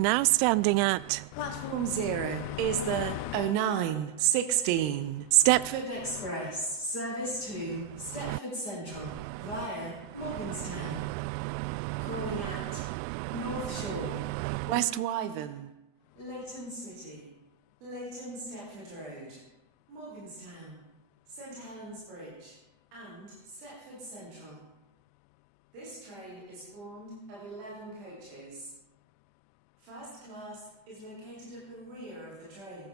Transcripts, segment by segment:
Now standing at platform 0 is the 0916 Stepford Express, service to Stepford Central via Morganstown. Calling at North Shore, West Wyvern, Leighton City, Leighton Stepford Road, Morganstown, St Helens Bridge, and Stepford Central. This train is formed of 11 coaches. First class is located at the rear of the train.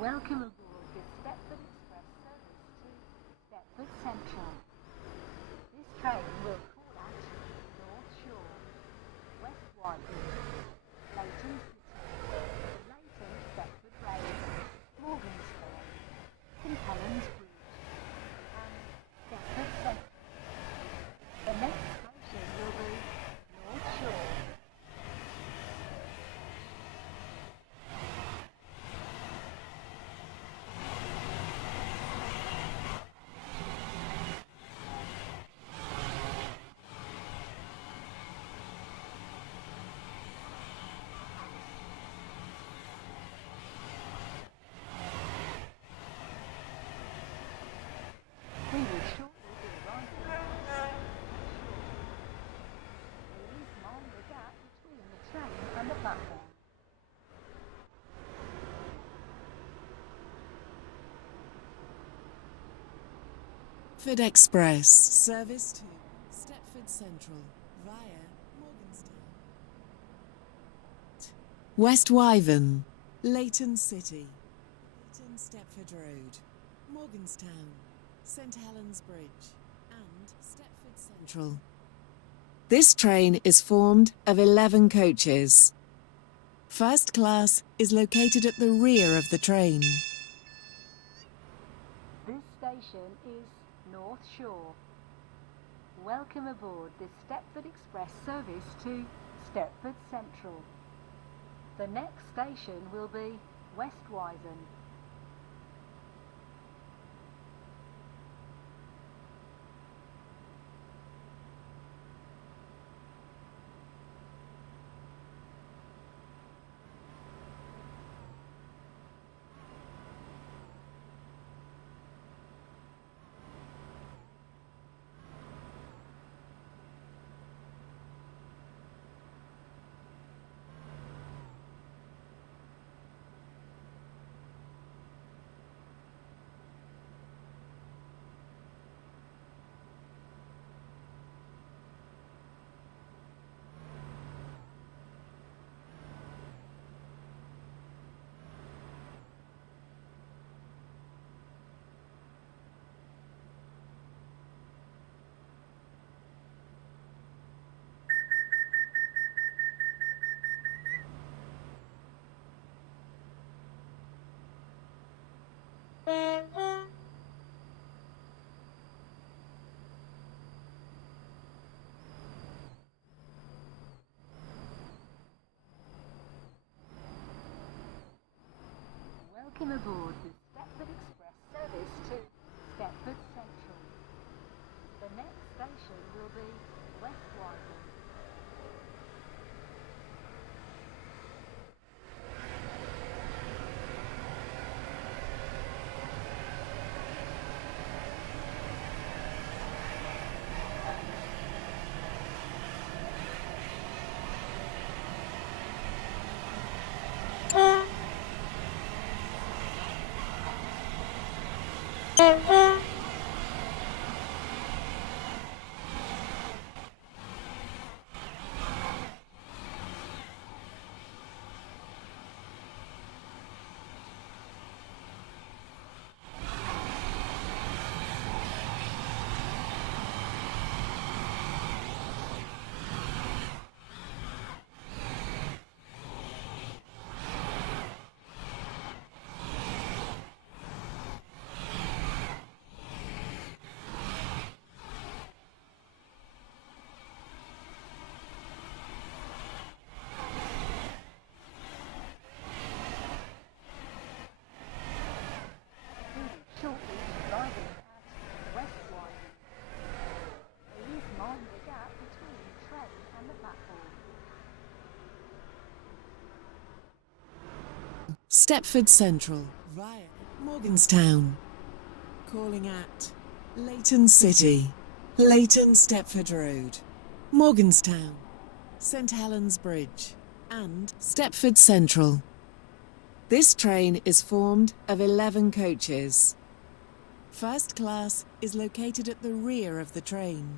Welcome aboard the Stepford Express service to Stepford Central. This train will call at North Shore, West Wyvern, Leighton City, Leighton Stepford Road, Morganstown, St Helens Bridge, and Stepford Central. The next station will be North Shore. We will shortly be arriving at Stepford Shore. Please mind the gap between the train and the platform. Stepford Express, service to Stepford Central via Morganstown. West Wyvern, Leighton City, Leighton Stepford Road, Morganstown, St Helens Bridge, and Stepford Central. This train is formed of 11 coaches. First class is located at the rear of the train. This station is North Shore. Welcome aboard the Stepford Express service to Stepford Central. The next station will be West Wyvern. Welcome aboard the Stepford Express service to Stepford Central. The next station will be West Wyvern. Stepford Central via Morganstown. Calling at Leighton City, Leighton Stepford Road, Morganstown, St Helens Bridge and Stepford Central. This train is formed of 11 coaches. First class is located at the rear of the train.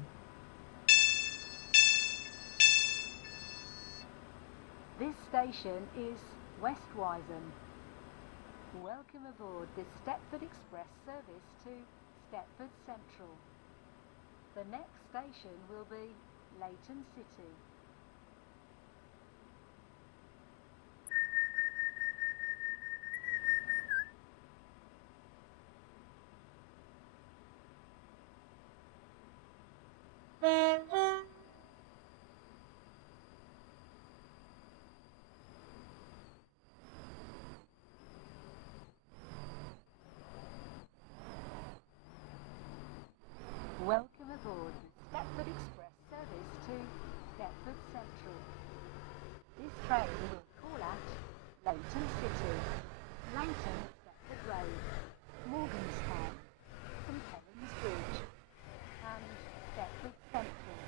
This station is West Llyn. Welcome aboard the Stepford Express service to Stepford Central. The next station will be Leighton City. Welcome aboard the Stepford Express service to Stepford Central. This train will call at Leighton City, Leighton Stepford Road, Morganstown, St Helens Bridge and Stepford Central.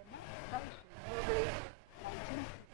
The next station will be Leighton City.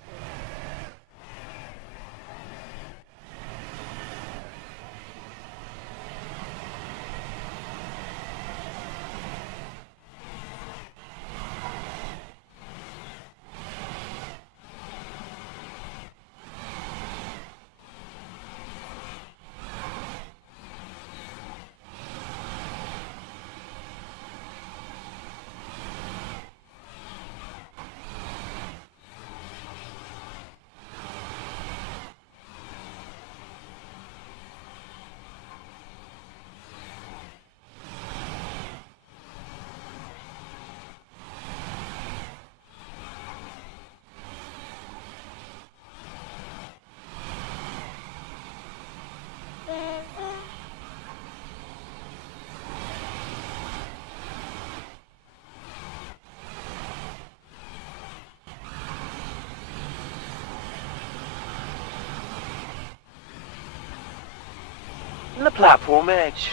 The platform edge.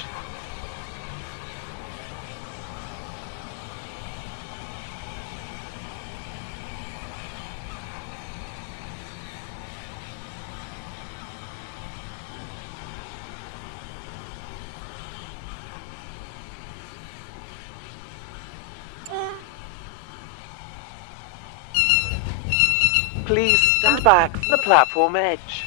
Please stand back from the platform edge.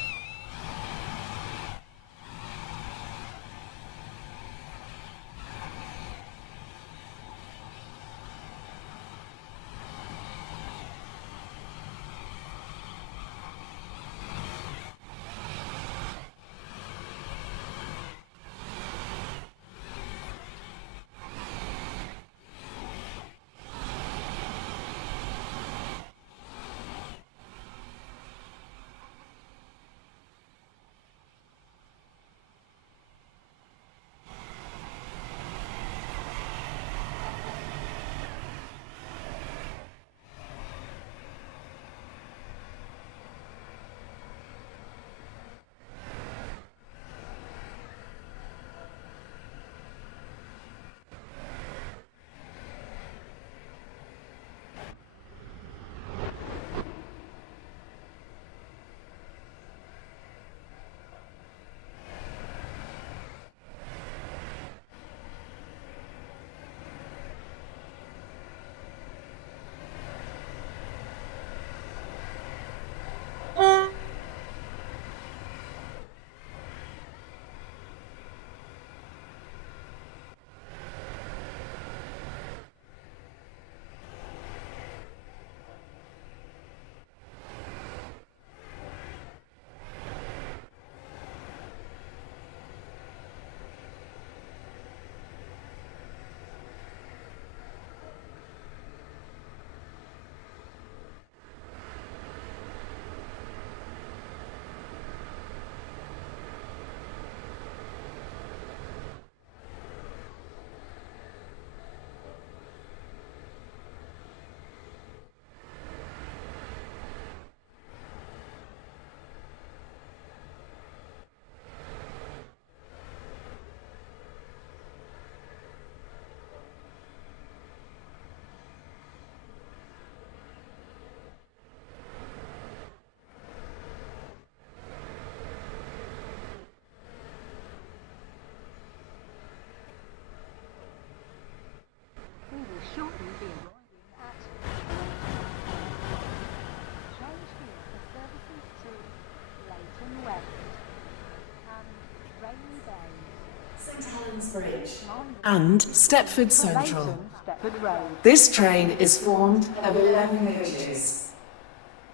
Bridge and Stepford Central. Leighton, Stepford Road. This train is formed of 11 coaches.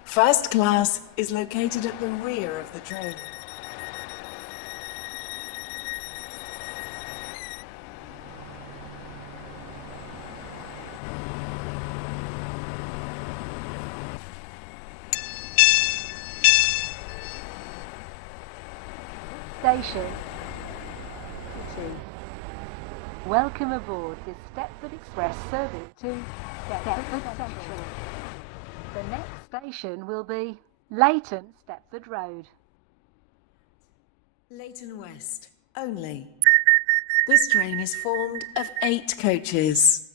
First class is located at the rear of the train. Station City. Welcome aboard this Stepford Express service to Stepford Central. The next station will be Leighton, Stepford Road. Leighton West only. This train is formed of 8 coaches.